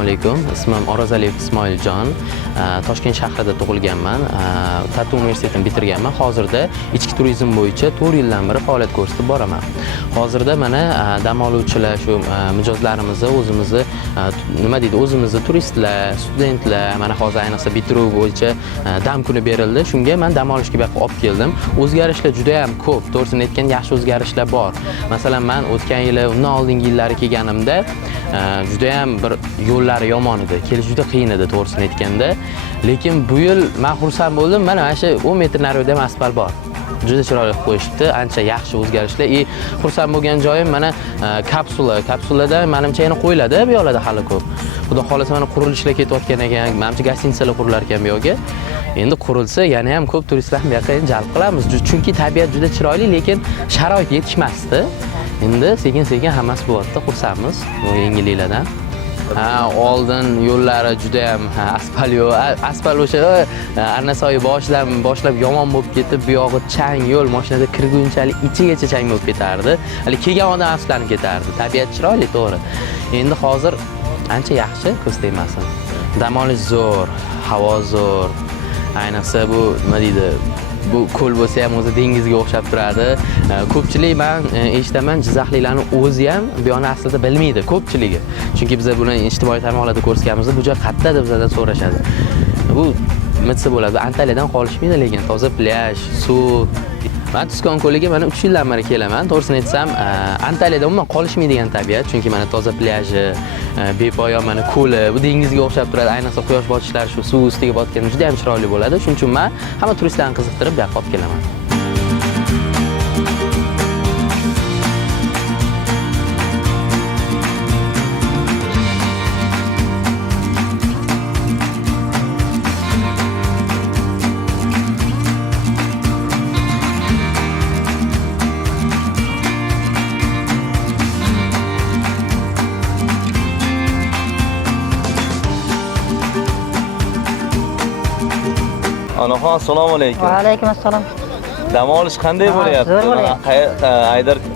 Assalomu alaykum. Ismim O'rozaliyev Ismoiljon. Toshkent shahrida tug'ilganman. Tartu universitetini bitirganman. Hozirda ichki turizm bo'yicha 4 yildan beri faoliyat ko'rsatib boraman. Hozirda mana dam oluvchilar shu mijozlarimizni o'zimizni turistlar, studentlar, mana hozir ayniqsa bitiruv bo'yicha dam kuni berildi. Shunga men dam olishga bu yoqqa olib keldim. O'zgarishlar juda ham ko'p. To'g'risini aytganda yaxshi o'zgarishlar bor. Masalan, men o'tgan yili, undan oldingi yillari kelganimda juda ham bir yo'llari yomon edi. Kelish juda qiyin edi, to'g'risini aytganda. Lekin bu yil men xursand bo'ldim. Mana shu 10 metr narida ham asfalt bor. Juda chiroyli qilib qo'yishdi. Ancha yaxshi o'zgarishlar. Xursand bo'lgan joyim mana kapsulada menimcha yana qo'yiladi, bu yoqlarda hali ko'p. Xudo xolasa mana qurilishlar ketayotgan ekan. Menimcha gostinitsalar qurilar ekan bu yerga. Endi qurilsa yana ham ko'p turistlarni bu yoqqa jalb qilamiz. Chunki tabiat juda chiroyli, lekin sharoit yetishmasdi. Endi sekin-sekin hammasi bo'lyapti, xursandmiz bu yengilliklardan. Oldin yo'llari juda ham asfalt o'sha Arnasoy boshidan boshlab yomon bo'lib ketib, bu yog'i chang yo'l, mashinada kirgunchalik ichigacha chang bo'lib ketardi. Hali kelgan odam afsuslanib ketardi. Tabiat chiroyli, to'g'ri. Endi hozir ancha yaxshi, ko'z tegmasin. Dam olish zo'r, havo zo'r. Ayniqsa bu nima deydi? Bu ko'l bo'lsa ham o'zi dengizga o'xshab turadi. Ko'pchilik men eshitaman, Jizzaxliklarning o'zi ham bu yerni aslida bilmaydi, ko'pchiligi. Chunki biz buni ijtimoiy tarmoqlarda ko'rsatganimizda bu joy qayerda deb bizdan so'rashadi. Bu mitsa bo'ladi. Antaliyadan qolishmaydi, lekin toza plyaj, suv. Men Tuskon ko'liga mana 3 yildan beri kelaman. To'g'risini aytsam, Antaliyada umuman qolishmaydigan tabiat, chunki mana toza plyaji, bepoyon mana ko'li, bu dengizga o'xshab turadi. Ayniqsa quyosh botishlari shu suv ustiga botganda juda ham chiroyli bo'ladi. Shuning uchun men hamma turistlarni qiziqtirib bu yoqqa olib kelaman. Onaxon, assalomu alaykum. Va alaykum assalom. Dam olish qanday bo'lyapti?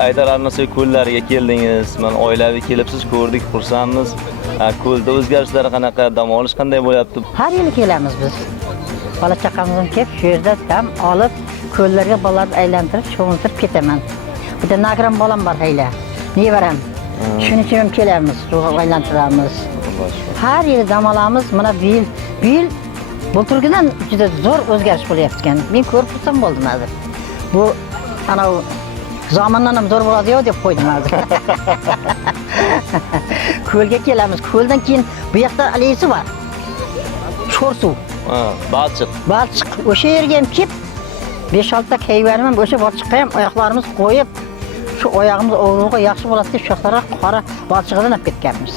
Aydar Arnasoy ko'llariga keldingiz. Men oilaviy kelibsiz, ko'rdik, xursandmiz. Ko'lda o'zgarishlar qanaqa, dam olish qanday bo'lyapti? Har yili kelamiz biz. Bola chaqamizdan kelib, shu yerda dam olib, ko'llarga bolalarni aylantirib, cho'miltirib ketaman. Bitta nagram bolam bor hayla. Nevaram. Shuning uchun ham kelamiz, aylantiramiz. Har yili dam olamiz. Mana bu yil Bulturgidan juda zo'r o'zgarish bo'lyapti ekan. Men ko'rib xursand bo'ldim hozir. Bu ana zamondan ham zo'r bo'ladi-yo deb qo'ydim hozir. Ko'lga kelamiz. Ko'ldan keyin bu yoqda alaysi bor. Sho'r suv. Balchiq. O'sha yerga ham kelib 5-6 ta hayvanim ham o'sha balchiqqa ham oyoqlarimiz qo'yib, shu oyog'imiz og'rig'iga yaxshi bo'ladi deb shoxlarga qora balchiqdan olib ketganmiz.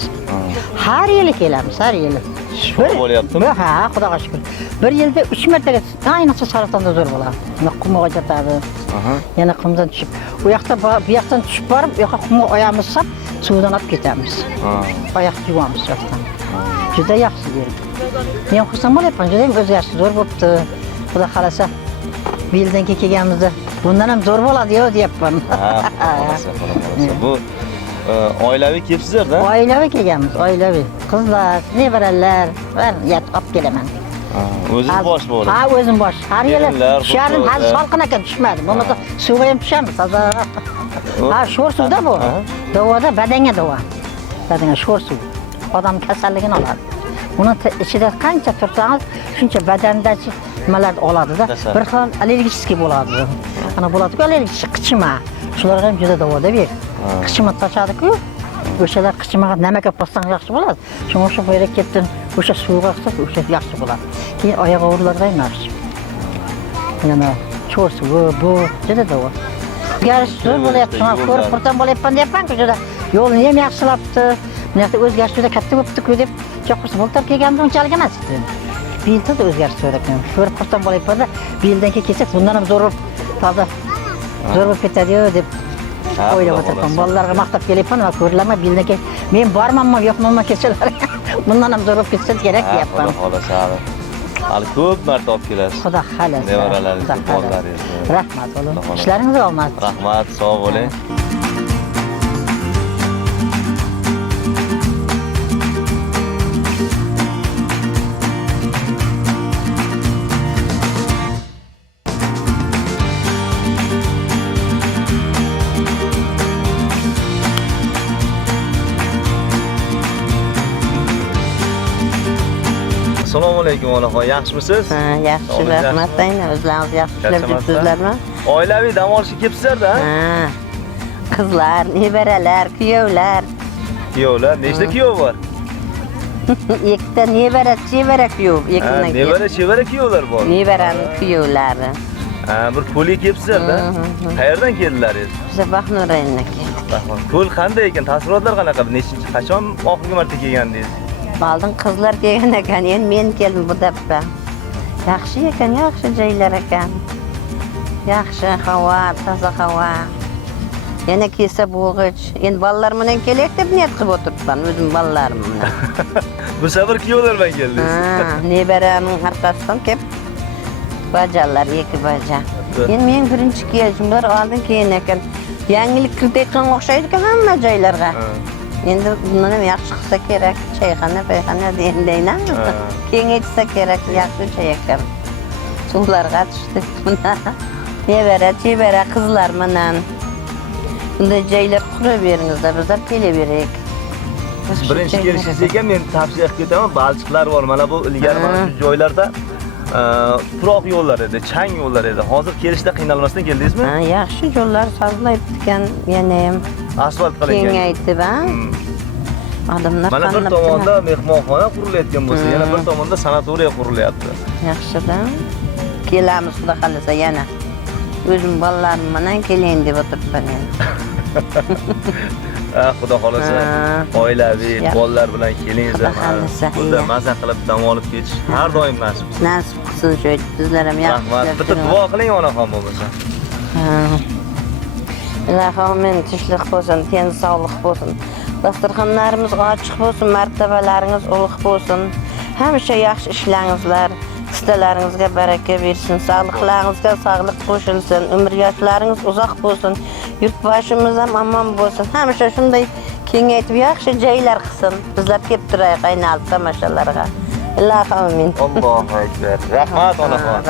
Har yili kelamiz, har yili. Shunday bo'lyaptimi? Ha, Xudoga shukr. Bir yilda 3 martaga ayniqsa Saratonda zo'r bo'ladi. Qumga ketadi. Yana qumdan tushib, bu yoqdan tushib borib, bu yoqqa qumga oyog'imiz sap, suvdan olib ketamiz. Oyoq yuvamiz yoqdan. Juda yaxshi yer. Men xursand bo'lyapman, juda ham o'zgarish zo'r bo'libdi. Xudo xolasa, bu yildan kelganimizda bundan ham zo'r bo'ladi-yo deyapman. Bu oilaviy kelibsizlar-da? Oilaviy kelganmiz, oilaviy. Qizlar, nevaralar, olib kelaman. O'zingiz bosh bo'lib. Ha, o'zim bosh. Har yili sharim hali salqin ekan tushmadi. Bo'lmasa suvga ham tushamiz, tozaroq. Ha, sho'r suvda bu. Davoda badanga davo. Badanga sho'r suv. Odam kasalligini oladi. Uni ichida qancha tursangiz, shuncha badandagi nimalarni oladi-da. Bir xil allergik bo'ladi. Ana bo'ladi-ku allergik qichima. Shularga ham juda davoda ber. Qichima tashadi-ku. O'shalar qichimaga namaga bossang yaxshi bo'ladi. Shuning uchun bu yerga ketdim. O'sha suvga qisib, o'sha yaxshi bo'ladi. Keyin oyoq og'riqlarga ham yaxshi. Yana cho'r suvi bu juda davo. O'zgarish zo'r bo'lyapti. Ko'rib xursand bo'lyapman deyapman-ku juda. Yo'lni ham yaxshilabdi. Bu yerda o'zgarish juda katta bo'libdi-ku deb cho'qirsa bo'lib kelganimda unchalik emas edi. Bu yilda da o'zgarish zo'r ekan. Ko'rib xursand bo'lyapman-da, bu yildan keyin kelsak, bundan ham zo'r toza zo'r bo'lib ketadi-yo deb o'ylab o'tirdim. Bolalarga maqtab kelyapman va ko'rilaman, bildan keyin men bormanmi, yo'qmanmi kechalar. Bundan ham zo'r bo'lib ketsa kerak deyapman. Xudo xolasa. Hali ko'p marta olib kelasiz. Xudo xolasa. Nevaralaringiz, bolalaringiz. Rahmat o'g'lim. Ishlaringiz omad. Rahmat, sog' bo'ling. Assalomu alaykum onaxon, yaxshimisiz? Ha, yaxshi, Sog'lik, rahmat ayni. O'zlaringiz yaxshi ishlab Charchamasdan. yuribsizlarmi? Oilaviy dam olishga kelibsizlar-da? Ha. Qizlar, nebaralar, kuyovlar. Kuyovlar, nechta kuyov bor? Ikkita nebara, chevara kuyov, Ha, yakından keyin. nevara, chevara kuyovlar bor. Nebarani kuyovlari. Ha, bir ko'lga kelibsizlar-da. Qayerdan keldilaringiz? Biza Baxnurayniki. Rahmat. Ko'l qanday ekan? Taassurotlar qanaqa? Nechinchi, qachon oxirgi marta kelgandingiz? Oldin qizlar kelgan ekan, endi men keldim bu dafta. Yaxshi ekan, yaxshi joylar ekan. Yaxshi havo, toza havo. Yana kelsa bo'g'ich. Endi bolalar bilan kelak deb niyat qilib o'tiribman, o'zim bolalarim bilan. Bu safar kuyovlar bilan keldingiz. Ha, nebaraning orqasidan kelib bajalar, ikki baja. Endi men birinchi kelishimlar oldin keyin ekan. Yangilik kiritayotgan o'xshaydi ekan hamma joylarga. Endi bundan ham yaxshi qilsa kerak, choyxona, payxona deyman. Kengaytsa kerak, yaxshi joy ekan. Suvlarga tushdik bunda. Nevara, chevara qizlar bilan. Bunday joylar quraveringizlar, bizlar kelaveraylik. Birinchi kelishingiz ekan, men tavsiya qilib ketaman, balchiqlar bor. Mana bu ilgari mana shu joylarda tuproq yo'llar edi, chang yo'llar edi. Hozir kelishda qiynalmasdan keldingizmi? Ha, yaxshi yo'llar sozlayibdi ekan, yana ham Asfalt qilingan. kengaytib, ha? Odamlar Mana bir tomonda mehmonxona qurilayotgan bo'lsa, yana bir tomonda sanatoriya qurilyapti. Yaxshi-da. Kelamiz, xudo xolasa yana. O'zim bolalarim bilan kelayin deb o'tiribman endi. Xudo xolasa, oilaviy, bolalar bilan kelingizlar. Xudo xolasa, Bunda iya. maza qilib dam olib ketish har doim nasib. Nasib qilsin shu sizlar ham yaxshi. Rahmat. Bitta duo qiling onaxon bo'lmasa. Ilohim men tinchlik bo'lsin, ten sog'lik bo'lsin. Dasturxonlarimiz ochiq bo'lsin, martabalaringiz ulug' bo'lsin. Hamisha yaxshi ishlaringizlar, istalaringizga baraka bersin, sog'liqlaringizga sog'lik qo'shilsin, umr yoshlaringiz uzoq bo'lsin, yurtboshimiz ham omon bo'lsin. Hamisha shunday kengaytib yaxshi joylar qilsin. Bizlar kelib turaylik aynalib tomoshalarga. Ilohim amin. Allohu akbar. Rahmat onaxon.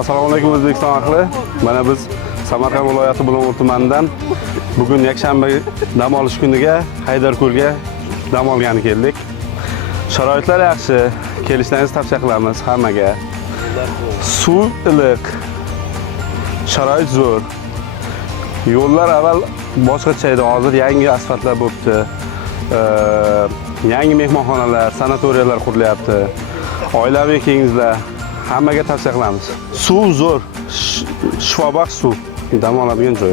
Assalomu alaykum O'zbekiston ahli. Mana biz Samarqand viloyati Bulung'ur tumanidan bugun yakshanba dam olish kuniga Haydarko'lga dam olgani keldik. Sharoitlar yaxshi, kelishlaringizni tavsiya qilamiz hammaga. Suv iliq, sharoit zo'r. Yo'llar avval boshqacha edi, hozir yangi asfaltlar bo'libdi. Yangi mehmonxonalar, sanatoriyalar qurilyapti. Oilaviy kelingizlar. Hammaga tavsiya qilamiz. Suv zo'r, shifobaxsh suv, dam oladigan joy.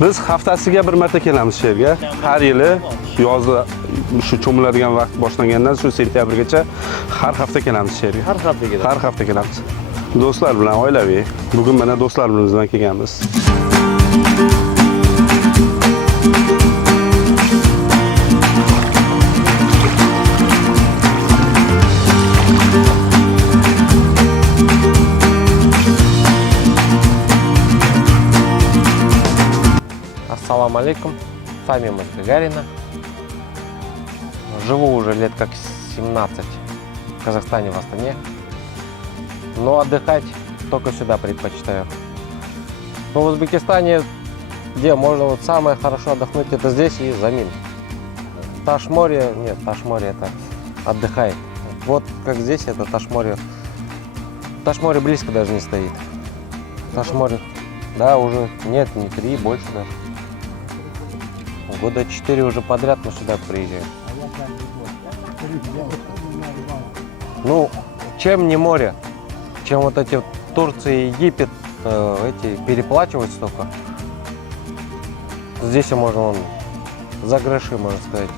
Biz haftasiga bir marta kelamiz shu yerga. Har yili yozda shu cho'miladigan vaqt boshlangandan shu sentyabrgacha har hafta kelamiz shu yerga. Har hafta kelamiz. Do'stlar bilan oilaviy. Bugun mana do'stlarimiz bilan kelganmiz. Ассаламу алейкум, сами мы с Гагарина. Живу уже лет как 17 в Казахстане, в Астане. Но отдыхать только сюда предпочитаю. Но в Узбекистане, где можно вот самое хорошо отдохнуть, это здесь и Замин. Ташморье, нет, Ташморье это отдыхай. Вот как здесь это Ташморье. Ташморье близко даже не стоит. Ташморье, да, уже нет, не 3, больше даже. Года 4 уже подряд мы сюда приезжаем. Ну, чем не море, чем вот эти Турция и Египет, эти переплачивать столько. Здесь можно за гроши, можно сказать.